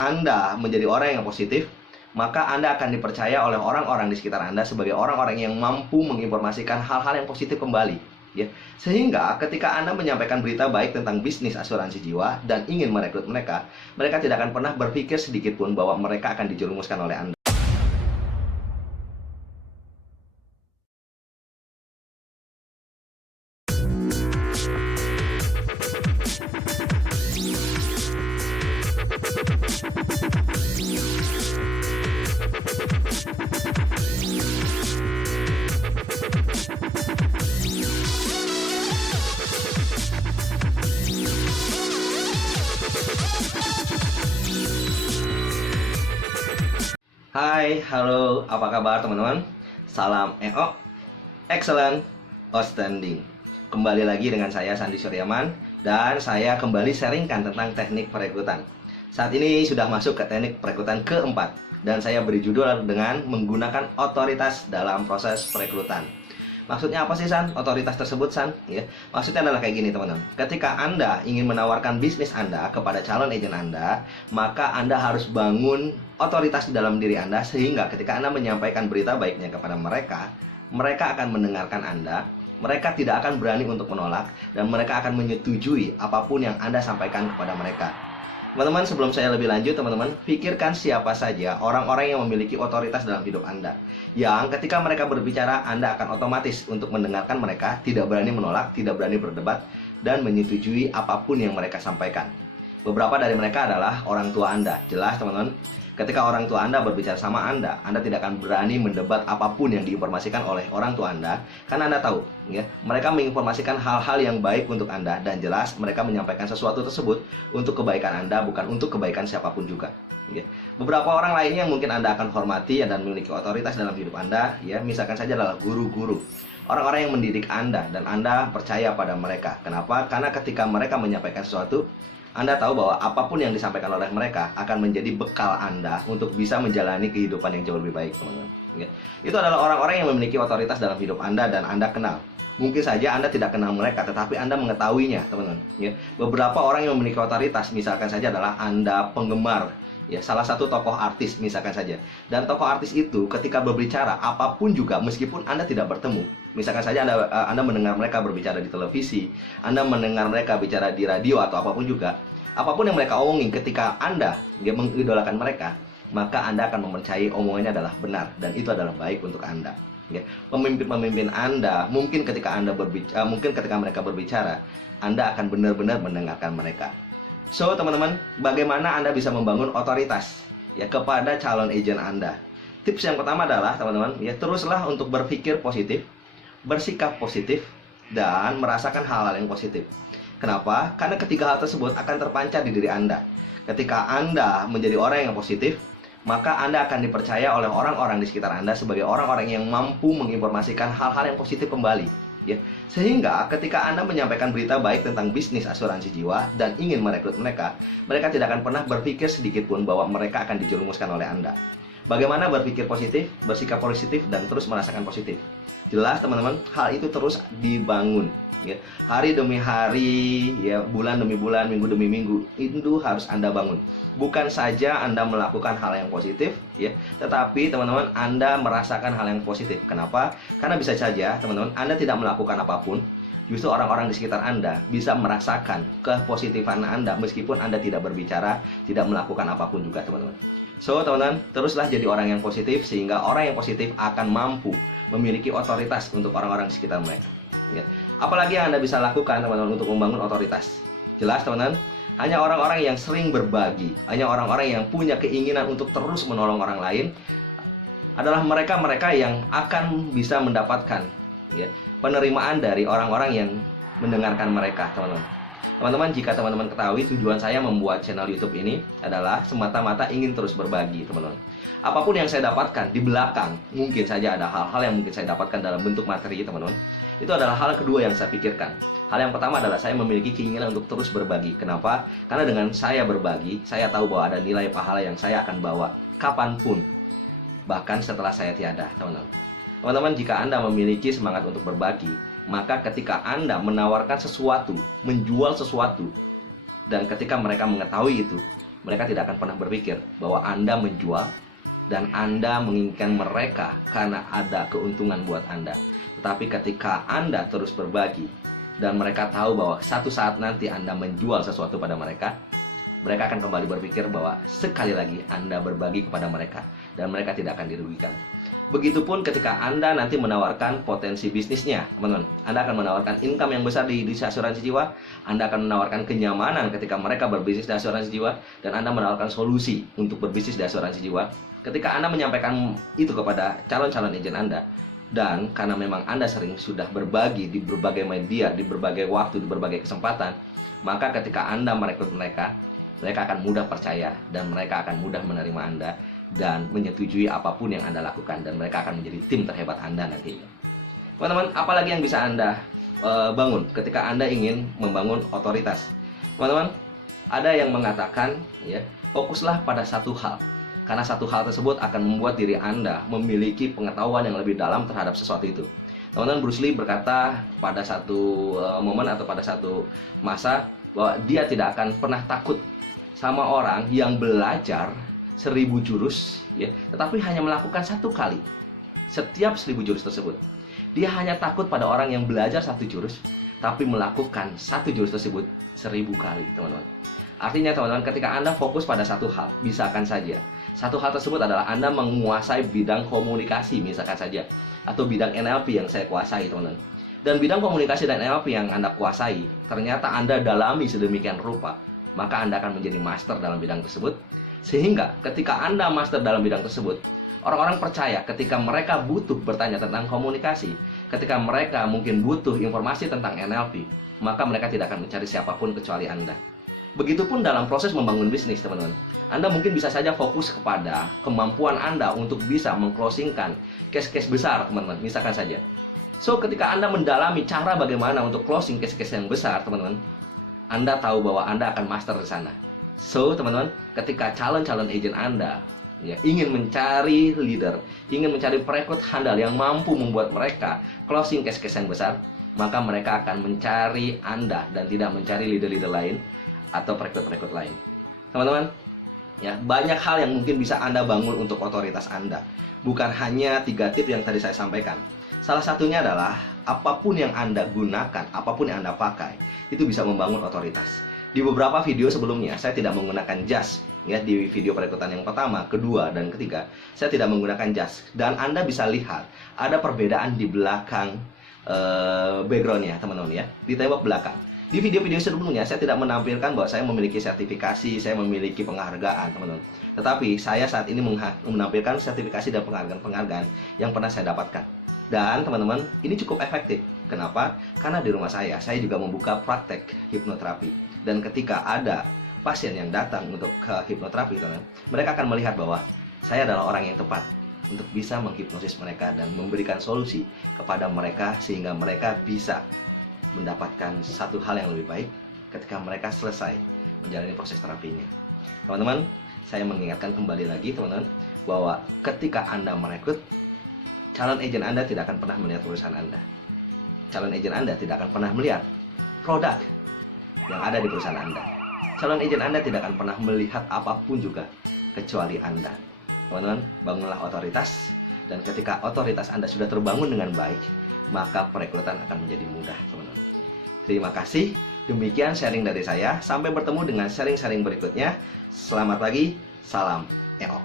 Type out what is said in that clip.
Anda menjadi orang yang positif, maka Anda akan dipercaya oleh orang-orang di sekitar Anda sebagai orang-orang yang mampu menginformasikan hal-hal yang positif kembali. Ya, sehingga ketika Anda menyampaikan berita baik tentang bisnis asuransi jiwa dan ingin merekrut mereka, mereka tidak akan pernah berpikir sedikit pun bahwa mereka akan dijerumuskan oleh Anda. Hai, halo, apa kabar teman-teman? Salam EO, excellent, outstanding. Kembali lagi dengan saya Sandi Suryaman, dan saya kembali sharingkan tentang teknik perekrutan. Saat ini sudah masuk ke teknik perekrutan keempat, dan saya beri judul dengan menggunakan otoritas dalam proses perekrutan. Maksudnya apa sih, San? Otoritas tersebut, San? Ya, maksudnya adalah kayak gini, teman-teman. Ketika Anda ingin menawarkan bisnis Anda kepada calon agen Anda, maka Anda harus bangun otoritas di dalam diri Anda, sehingga ketika Anda menyampaikan berita baiknya kepada mereka, mereka akan mendengarkan Anda, mereka tidak akan berani untuk menolak, dan mereka akan menyetujui apapun yang Anda sampaikan kepada mereka. Teman-teman, sebelum saya lebih lanjut, teman-teman, pikirkan siapa saja orang-orang yang memiliki otoritas dalam hidup Anda, yang ketika mereka berbicara, Anda akan otomatis untuk mendengarkan mereka, tidak berani menolak, tidak berani berdebat, dan menyetujui apapun yang mereka sampaikan. Beberapa dari mereka adalah orang tua Anda. Jelas, teman-teman, ketika orang tua Anda berbicara sama Anda tidak akan berani mendebat apapun yang diinformasikan oleh orang tua Anda, karena Anda tahu, ya, mereka menginformasikan hal-hal yang baik untuk Anda, dan jelas mereka menyampaikan sesuatu tersebut untuk kebaikan Anda, bukan untuk kebaikan siapapun juga. Ya. Beberapa orang lainnya yang mungkin Anda akan hormati dan memiliki otoritas dalam hidup Anda, ya, misalkan saja adalah guru-guru. Orang-orang yang mendidik Anda dan Anda percaya pada mereka. Kenapa? Karena ketika mereka menyampaikan sesuatu, Anda tahu bahwa apapun yang disampaikan oleh mereka akan menjadi bekal Anda untuk bisa menjalani kehidupan yang jauh lebih baik, teman-teman. Ya. Itu adalah orang-orang yang memiliki otoritas dalam hidup Anda dan Anda kenal. Mungkin saja Anda tidak kenal mereka, tetapi Anda mengetahuinya, teman-teman. Ya. Beberapa orang yang memiliki otoritas, misalkan saja adalah Anda penggemar, ya, salah satu tokoh artis misalkan saja. Dan tokoh artis itu ketika berbicara apapun juga, meskipun Anda tidak bertemu, misalkan saja Anda mendengar mereka berbicara di televisi, Anda mendengar mereka bicara di radio atau apapun juga, apapun yang mereka omongin, ketika Anda mengidolakan mereka, maka Anda akan mempercayai omongannya adalah benar, dan itu adalah baik untuk Anda. Ya. Pemimpin-pemimpin Anda, mungkin ketika mereka berbicara, Anda akan benar-benar mendengarkan mereka. So, teman-teman, bagaimana Anda bisa membangun otoritas, ya, kepada calon agen Anda? Tips yang pertama adalah, teman-teman, ya, teruslah untuk berpikir positif, bersikap positif, dan merasakan hal-hal yang positif. Kenapa? Karena ketiga hal tersebut akan terpancar di diri Anda. Ketika Anda menjadi orang yang positif, maka Anda akan dipercaya oleh orang-orang di sekitar Anda sebagai orang-orang yang mampu menginformasikan hal-hal yang positif kembali. Ya, sehingga ketika Anda menyampaikan berita baik tentang bisnis asuransi jiwa dan ingin merekrut mereka, mereka tidak akan pernah berpikir sedikit pun bahwa mereka akan dijerumuskan oleh Anda. Bagaimana berpikir positif, bersikap positif, dan terus merasakan positif? Jelas, teman-teman, hal itu terus dibangun, ya. Hari demi hari, ya, bulan demi bulan, minggu demi minggu, itu harus Anda bangun. Bukan saja Anda melakukan hal yang positif, ya, tetapi teman-teman, Anda merasakan hal yang positif. Kenapa? Karena bisa saja, teman-teman, Anda tidak melakukan apapun, justru orang-orang di sekitar Anda bisa merasakan kepositifan Anda meskipun Anda tidak berbicara, tidak melakukan apapun juga, teman-teman. So, teman-teman, teruslah jadi orang yang positif, sehingga orang yang positif akan mampu memiliki otoritas untuk orang-orang di sekitar mereka. Ya. Apalagi yang Anda bisa lakukan, teman-teman, untuk membangun otoritas? Jelas, teman-teman, hanya orang-orang yang sering berbagi, hanya orang-orang yang punya keinginan untuk terus menolong orang lain, adalah mereka-mereka yang akan bisa mendapatkan, ya, penerimaan dari orang-orang yang mendengarkan mereka, teman-teman. Teman-teman, jika teman-teman ketahui, tujuan saya membuat channel YouTube ini adalah semata-mata ingin terus berbagi, teman-teman. Apapun yang saya dapatkan di belakang, mungkin saja ada hal-hal yang mungkin saya dapatkan dalam bentuk materi, teman-teman. Itu adalah hal kedua yang saya pikirkan. Hal yang pertama adalah saya memiliki keinginan untuk terus berbagi. Kenapa? Karena dengan saya berbagi, saya tahu bahwa ada nilai pahala yang saya akan bawa kapanpun, bahkan setelah saya tiada, teman-teman. Teman-teman, jika Anda memiliki semangat untuk berbagi, maka ketika Anda menawarkan sesuatu, menjual sesuatu, dan ketika mereka mengetahui itu, mereka tidak akan pernah berpikir bahwa Anda menjual dan Anda menginginkan mereka karena ada keuntungan buat Anda. Tetapi ketika Anda terus berbagi dan mereka tahu bahwa satu saat nanti Anda menjual sesuatu pada mereka, mereka akan kembali berpikir bahwa sekali lagi Anda berbagi kepada mereka dan mereka tidak akan dirugikan. Begitupun ketika Anda nanti menawarkan potensi bisnisnya, teman-teman. Anda akan menawarkan income yang besar di asuransi jiwa. Anda akan menawarkan kenyamanan ketika mereka berbisnis di asuransi jiwa. Dan Anda menawarkan solusi untuk berbisnis di asuransi jiwa. Ketika Anda menyampaikan itu kepada calon-calon agen Anda, dan karena memang Anda sering sudah berbagi di berbagai media, di berbagai waktu, di berbagai kesempatan, maka ketika Anda merekrut mereka, mereka akan mudah percaya dan mereka akan mudah menerima Anda dan menyetujui apapun yang Anda lakukan, dan mereka akan menjadi tim terhebat Anda nantinya. Teman-teman, apalagi yang bisa Anda bangun ketika Anda ingin membangun otoritas? Teman-teman, ada yang mengatakan, ya, fokuslah pada satu hal, karena satu hal tersebut akan membuat diri Anda memiliki pengetahuan yang lebih dalam terhadap sesuatu itu. Teman-teman, Bruce Lee berkata pada satu momen atau pada satu masa bahwa dia tidak akan pernah takut sama orang yang belajar 1000 jurus, ya, tetapi hanya melakukan satu kali setiap 1000 jurus tersebut. Dia hanya takut pada orang yang belajar satu jurus, tapi melakukan satu jurus tersebut 1000 kali, teman-teman. Artinya, teman-teman, ketika Anda fokus pada satu hal, misalkan saja, satu hal tersebut adalah Anda menguasai bidang komunikasi, misalkan saja, atau bidang NLP yang saya kuasai, teman-teman. Dan bidang komunikasi dan NLP yang Anda kuasai, ternyata Anda dalami sedemikian rupa, maka Anda akan menjadi master dalam bidang tersebut. Sehingga ketika Anda master dalam bidang tersebut, orang-orang percaya ketika mereka butuh bertanya tentang komunikasi, ketika mereka mungkin butuh informasi tentang NLP, maka mereka tidak akan mencari siapapun kecuali Anda. Begitupun dalam proses membangun bisnis, teman-teman. Anda mungkin bisa saja fokus kepada kemampuan Anda untuk bisa mengclosingkan case-case besar, teman-teman. Misalkan saja. So, ketika Anda mendalami cara bagaimana untuk closing case-case yang besar, teman-teman, Anda tahu bahwa Anda akan master di sana. So, teman-teman, ketika calon-calon agent Anda, ya, ingin mencari leader, ingin mencari perekrut handal yang mampu membuat mereka closing case-case yang besar, maka mereka akan mencari Anda dan tidak mencari leader-leader lain atau perekrut-perekrut lain. Teman-teman, ya, banyak hal yang mungkin bisa Anda bangun untuk otoritas Anda. Bukan hanya 3 tips yang tadi saya sampaikan. Salah satunya adalah apapun yang Anda gunakan, apapun yang Anda pakai, itu bisa membangun otoritas. Di beberapa video sebelumnya, saya tidak menggunakan jas. Ya, di video perekrutan yang pertama, kedua, dan ketiga, saya tidak menggunakan jas. Dan Anda bisa lihat, ada perbedaan di belakang backgroundnya, teman-teman, ya, di tembok belakang. Di video-video sebelumnya, saya tidak menampilkan bahwa saya memiliki sertifikasi, saya memiliki penghargaan, teman-teman. Tetapi, saya saat ini menampilkan sertifikasi dan penghargaan yang pernah saya dapatkan. Dan, teman-teman, ini cukup efektif. Kenapa? Karena di rumah saya juga membuka praktek hipnoterapi. Dan ketika ada pasien yang datang untuk ke hipnoterapi, teman, mereka akan melihat bahwa saya adalah orang yang tepat untuk bisa menghipnosis mereka dan memberikan solusi kepada mereka sehingga mereka bisa mendapatkan satu hal yang lebih baik ketika mereka selesai menjalani proses terapinya. Teman-teman, saya mengingatkan kembali lagi, teman-teman, bahwa ketika Anda merekrut, calon agen Anda tidak akan pernah melihat perusahaan Anda. Calon agen Anda tidak akan pernah melihat produk yang ada di perusahaan Anda. Calon agen Anda tidak akan pernah melihat apapun juga kecuali Anda. Teman-teman, bangunlah otoritas, dan ketika otoritas Anda sudah terbangun dengan baik, maka perekrutan akan menjadi mudah, teman-teman. Terima kasih. Demikian sharing dari saya. Sampai bertemu dengan sharing-sharing berikutnya. Selamat pagi. Salam EO.